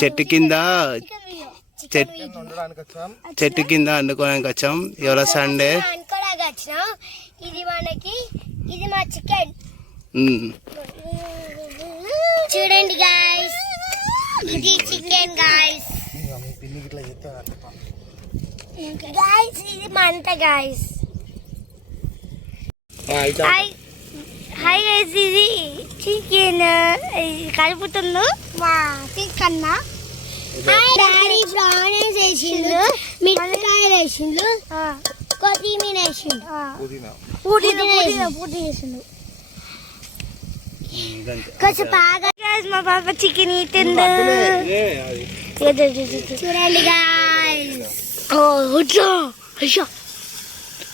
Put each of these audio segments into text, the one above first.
చెట్టు కింద చెట్టు కింద వండుకోవడానికి వచ్చాం. ఇవాళ సండే. ఇది మనకి, ఇది మా చికెన్ చూడండి గాయ్స్, ఇది చికెన్ గాయ్స్. గాయ్స్ ఇది మంట గాయ్స్. హాయ్ గైస్, ఇది చికెన్ కలుపుతుండు మా చికెన్. డాడీ ప్రాన్స్ వేసిండు, మిరపకాయలు వేసిండు, కొత్తిమీర వేసిండు, పుదీనా వేసిండు. కొంచెం బాగా మా పాప చికెన్ తిండు. చూడండి గాయ్స్.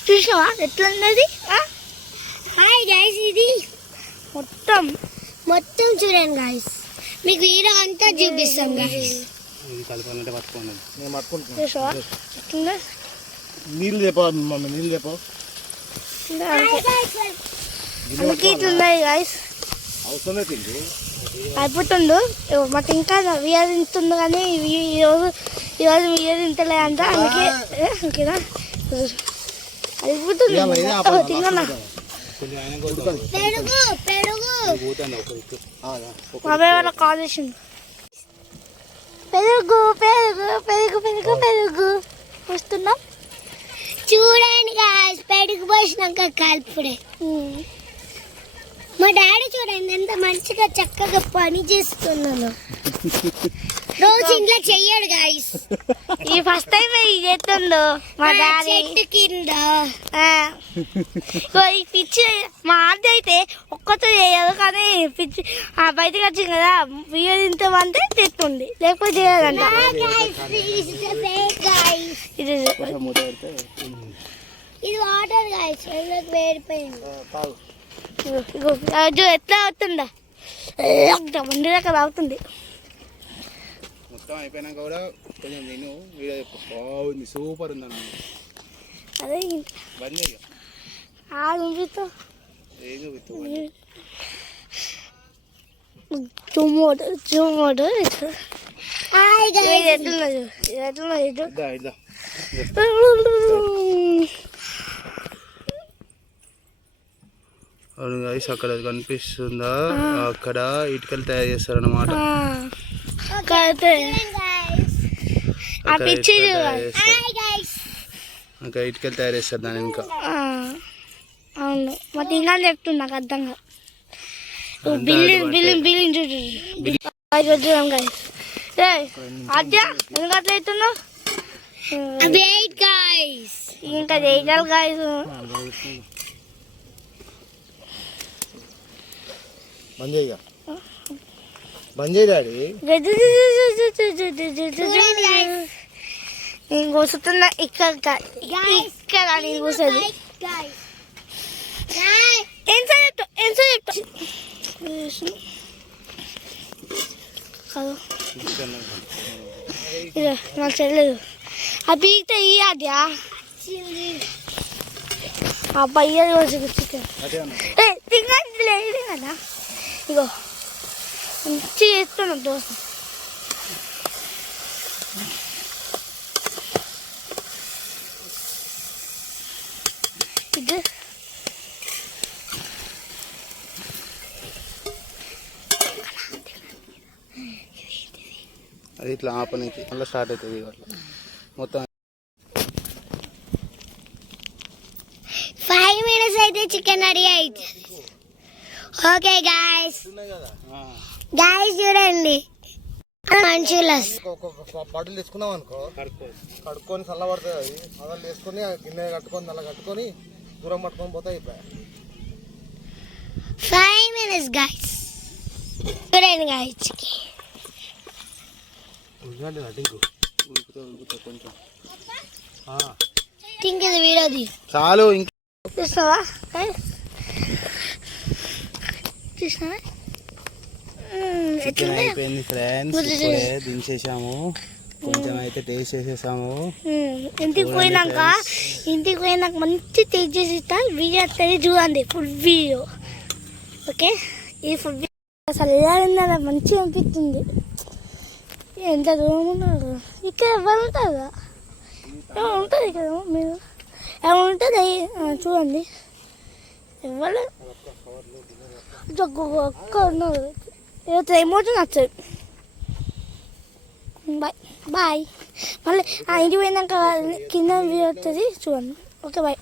చూసావా ఎట్లా ఉన్నది? హాయ్ గైస్, ఇది మొత్తం చూడండి గాయ్స్, మీకు వీడియో అంతా చూపిస్తాం గాయ్స్. నీళ్ళు చెప్పాలి మమ్మీ, నీళ్ళు చెప్పు. అందుకే ఇట్లున్నాయి గాయ్స్. అయిపోతుండు మాకు, ఇంకా వీడియో తింటుండు కానీ ఈరోజు వీడియో తింటలే అంట. అందుకే ఓకేనా, అయిపోతుంది. తిన్నా పెరుగు బాబాయ్ వాళ్ళ కాల్ చేసింది. పెరుగు పెరుగు పెరుగు పెరుగు పెరుగు వస్తున్నాం. చూడండి గాయ్స్, పెరుగు పోసినాక కలుపుడే. మా డాడీ చూడండి ఎంత మంచిగా చక్కగా పని చేస్తున్నాను. రోజు ఇంట్లో చెయ్యడు గాయ్స్, ఈ ఫస్ట్ టైం చేస్తుండు మా డాడీ. చెట్టు కింద ఈ పిచ్చి మా ఆర్ది అయితే ఒక్కతో చేయదు, కానీ పిచ్చి బయటకు వచ్చింది కదా, బియ్యం తింటామంటే తెస్తుంది, లేకపోతే చేయదంట. ఇది వాటర్ గాయ్స్, వేడిపోయింది. ఎట్లా అవుతుందా మంది దాకా తాగుతుంది. మొత్తం అయిపోయినాక కూడా కొంచెం నేను బాగుంది, సూపర్ ఉందన్న. అదే బంద్ చూమోడు చూమోడు. ఎట్లున్నది ఎట్లున్నది అవును గైస్, అక్కడ కనిపిస్తుందా, అక్కడ ఇటుకలు తయారు చేస్తారు అన్నమాట. అక్కడ ఇటుకలు తయారు చేస్తారు దాని ఇంకా. అవును, మరి ఇంకా చెప్తుంది నాకు అర్థంగా. బిల్డింగ్ బిల్డింగ్ బిల్డింగ్ చూద్దాం గైస్. అద్యా ఎందుకు అట్లా అవుతున్నావు? ఇంకా చేయాలి గాయస్. నేను కూర్చుతున్నా ఇక్కడ ఇక్కడ నేను కూర్చోదు. నాకు తెలియదు. అవి ఇయ్యదా అబ్బాయి చికెన్ తినలేదు కదా. ఇగో మంచి చేస్తున్నాం దోశ. ఇది అది ఇట్లా ఆపనికి మళ్ళీ స్టార్ట్ అవుతుంది మొత్తం. 5 minutes అయితే చికెన్ రెడీ అవుతుంది. ఓకే గాయస్, గాయస్ చూడండి మనుషులు బాటిల్ తెచ్చుకున్నాం అనుకో, కడుక్కొని చల్లబడుతుంది. అది అదలు వేసుకొని గిన్నె కట్టుకొని అలా కట్టుకొని దూరం పట్టుకొని పోతే అయిపోయా. 5 minutes గాయస్ చూడండి గాయస్. కొంచెం వీడది చాలు. ఇంకా చూస్తావా చూసినావా? అయిపోయింది ఫ్రెండ్స్, దించేసాము. కొంచెం అయితే టేస్ట్ చేసేసాము. ఇంటికి పోయినాక మంచి టేస్ట్ చేసి ఇస్తాను. వీడియో వస్తుంది చూడండి, ఫుడ్ వీడియో. ఓకే, ఈ ఫుడ్ వీడియో అసలు ఎలా ఉందా మంచిగా అనిపిస్తుంది. ఎంత దూరం ఉన్నారు ఇక్కడ ఎవరు ఉంటారా ఎవరు ఉంటుంది కదా మీరు ఎవరు ఉంటుంది చూడండి ఎవరు ఒక్క ఉన్నారు ఏదో ఏమవుతూ నచ్చదు బాయ్ బాయ్ మళ్ళీ ఇంటికి పోయినాక కింద వ్యూ వస్తుంది చూడండి ఓకే బాయ్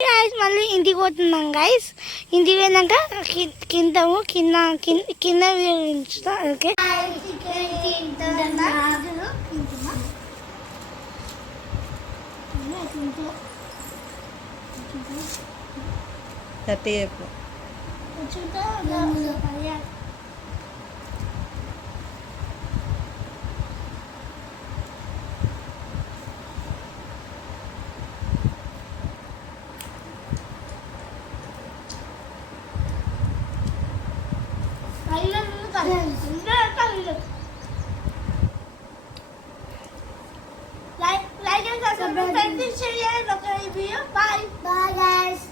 గైస్ మళ్ళీ ఇంటికి పోతున్నాం గైస్ ఇంటికి పోయినాక కింద వ్యూ ఉంచుతా ఓకే థర్టీ చెప్పు Like and subscribe. Bye. Bye guys.